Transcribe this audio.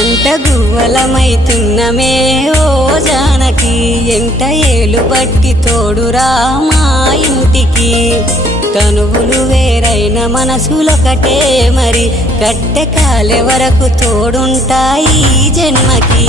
జంట గువ్వలమైతున్నమే ఓ జానకి ఎంట ఏలు బట్టి తోడురా మా ఇంటికి తనువులు వేరైన మనసులొకటే మరి కట్టె కాలే వరకు తోడుంటాయి జన్మకి